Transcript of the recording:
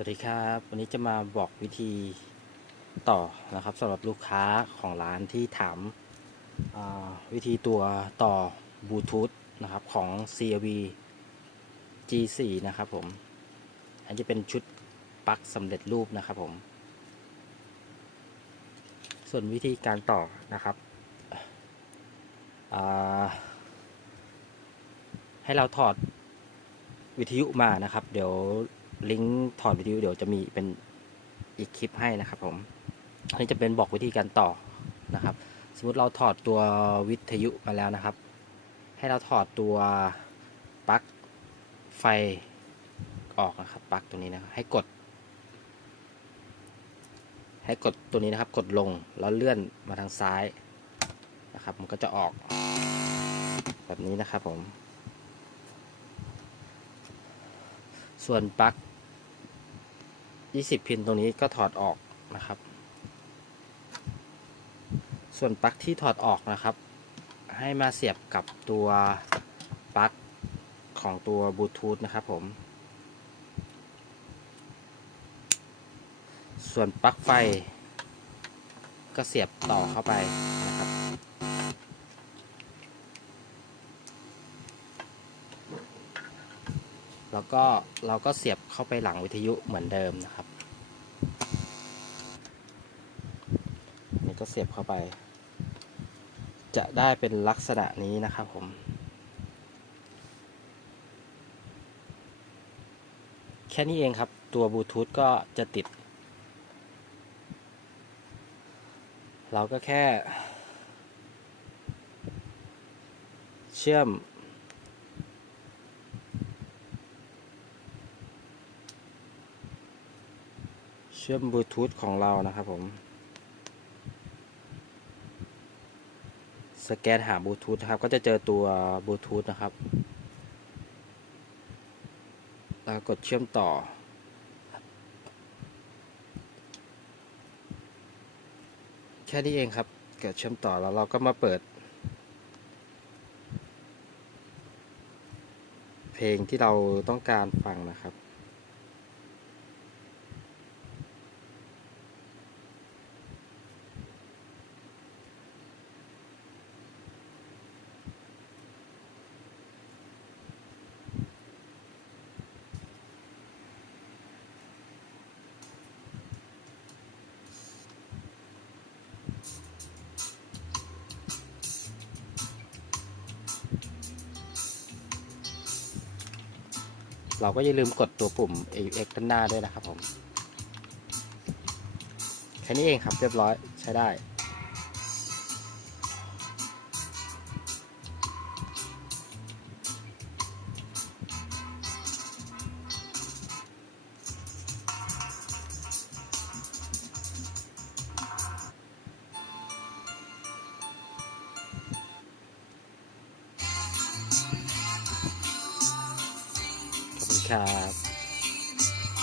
วัสดีครับ วันนี้จะมาบอกวิธีต่อนะครับสำหรับลูกค้าของร้านที่ถามาวิธีตัวต่อบลูทูธนะครับของ CLV G4 นะครับผม อันจะเป็นชุดปลั๊กสำเร็จรูปนะครับผม ส่วนวิธีการต่อนะครับให้เราถอดวิทยุมานะครับ เดี๋ยว ลิงก์ถอดวิดีโอเดี๋ยวจะมีเป็นอีกคลิปให้นะครับผมอันนี้จะเป็นบอกวิธีการต่อนะครับ สมมติเราถอดตัววิทยุมาแล้วนะครับ ให้เราถอดตัวปลั๊กไฟออกนะครับปลั๊กตัวนี้นะครับให้กด ให้กดตัวนี้นะครับ กดลงแล้วเลื่อนมาทางซ้ายนะครับ มันก็จะออกแบบนี้นะครับผม ส่วนปลั๊ก20 พินตรงนี้ก็ถอดออกนะครับ ส่วนปลั๊กที่ถอดออกนะครับ ให้มาเสียบกับตัวปลั๊กของตัวบลูทูธนะครับผม ส่วนปลั๊กไฟก็เสียบต่อเข้าไปนะครับ แล้วก็เราก็เสียบเข้าไปหลังวิทยุเหมือนเดิมนะครับนี่ก็เสียบเข้าไป จะได้เป็นลักษณะนี้นะครับผมแค่นี้เองครับ ตัวบลูทูธก็จะติด เราก็แค่ เชื่อม ชื่อมบลูทูธของเรานะครับผม สแกนหาบลูทูธนะครับ ก็จะเจอตัวบลูทูธนะครับแล้วกดเชื่อมต่อ แค่นี้เองครับ เกิดเชื่อมต่อแล้วเราก็มาเปิด เพลงที่เราต้องการฟังนะครับ เราก็อย่าลืมกดตัวปุ่ม AUX ด้านหน้าด้วยนะครับผม แค่นี้เองครับเรียบร้อยใช้ได้ ครับ